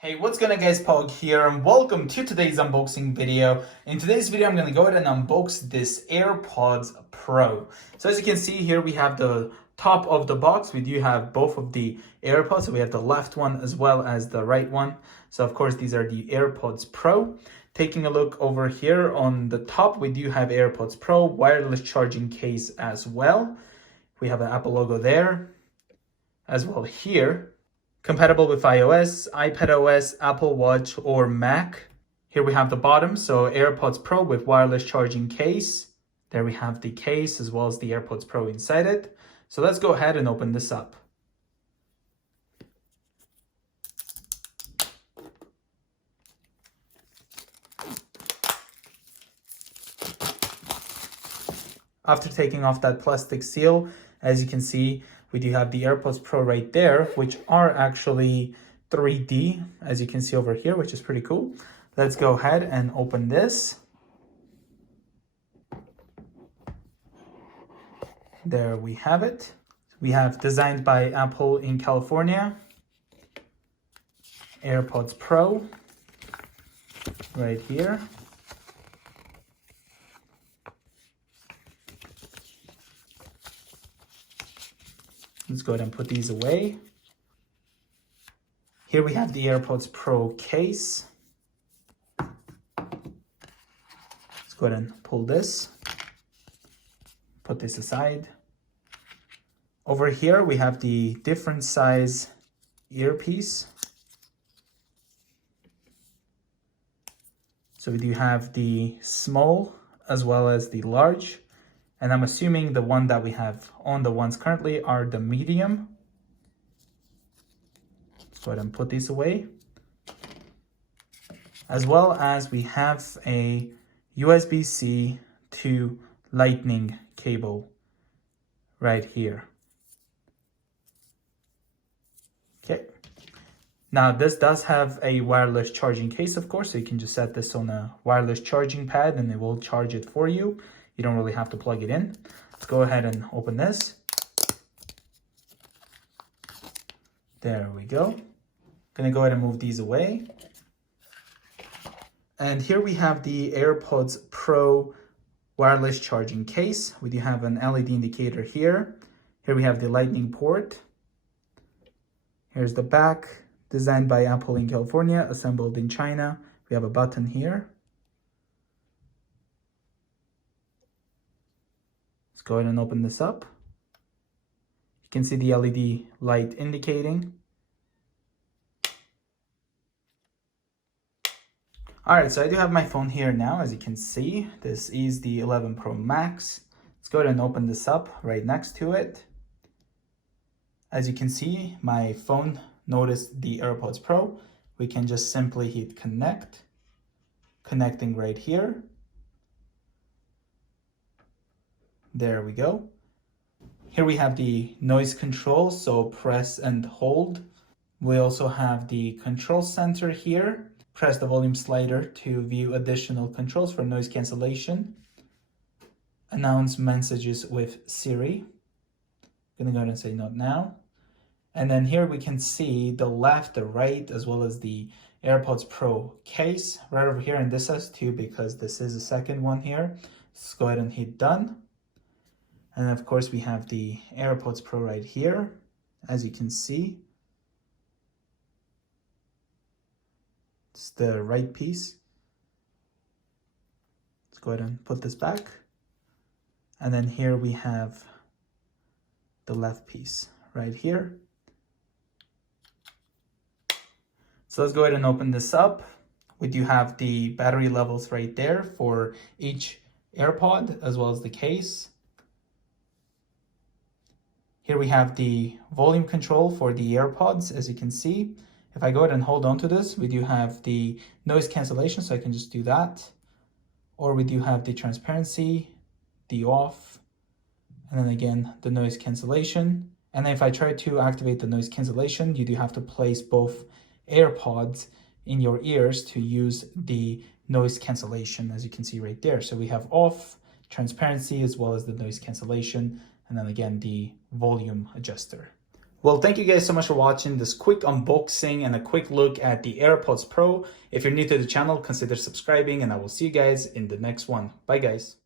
Hey, what's going on guys, Pog here and welcome to today's unboxing video. In today's video, I'm going to go ahead and unbox this AirPods Pro. So as you can see here, we have the top of the box. We do have both of the AirPods. So we have the left one as well as the right one. So of course, these are the AirPods Pro. Taking a look over here on the top, we do have AirPods Pro wireless charging case as well. We have an Apple logo there as well here. Compatible with iOS, iPadOS, Apple Watch, or Mac. Here we have the bottom, so AirPods Pro with wireless charging case. There we have the case as well as the AirPods Pro inside it. So let's go ahead and open this up. After taking off that plastic seal, as you can see, we do have the AirPods Pro right there, which are actually 3D, as you can see over here, which is pretty cool. Let's go ahead and open this. There we have it. We have designed by Apple in California. AirPods Pro right here. Let's go ahead and put these away. Here we have the AirPods Pro case. Let's go ahead and pull this. Put this aside. Over here we have the different size earpiece. So we do have the small as well as the large. And I'm assuming the one that we have on the ones currently are the medium. Let's go ahead and put these away. As well as we have a USB-C to Lightning cable right here. Okay. Now this does have a wireless charging case, of course, so you can just set this on a wireless charging pad and it will charge it for you. You don't really have to plug it in. Let's go ahead and open this. There we go. Gonna go ahead and move these away. And here we have the AirPods Pro wireless charging case. We do have an LED indicator here. Here we have the Lightning port. Here's the back, designed by Apple in California, assembled in China. We have a button here. Let's go ahead and open this up. You can see the LED light indicating. All right, so I do have my phone here now, as you can see. This is the 11 Pro Max. Let's go ahead and open this up right next to it. As you can see, my phone noticed the AirPods Pro. We can just simply hit connect. Connecting right here. There we go. Here we have the noise control, so press and hold. We also have the control center here. Press the volume slider to view additional controls for noise cancellation. Announce messages with Siri. I'm gonna go ahead and say not now. And then here we can see the left, the right, as well as the AirPods Pro case right over here. And this has two because this is the second one here. Let's go ahead and hit done. And of course we have the AirPods Pro right here, as you can see. It's the right piece. Let's go ahead and put this back. And then here we have the left piece right here. So let's go ahead and open this up. We do have the battery levels right there for each AirPod as well as the case. Here we have the volume control for the AirPods, as you can see. If I go ahead and hold on to this, we do have the noise cancellation, so I can just do that. Or we do have the transparency, the off, and then again, the noise cancellation. And then if I try to activate the noise cancellation, you do have to place both AirPods in your ears to use the noise cancellation, as you can see right there. So we have off, transparency, as well as the noise cancellation. And then again, the volume adjuster. Well, thank you guys so much for watching this quick unboxing and a quick look at the AirPods Pro. If you're new to the channel, consider subscribing, and I will see you guys in the next one. Bye guys.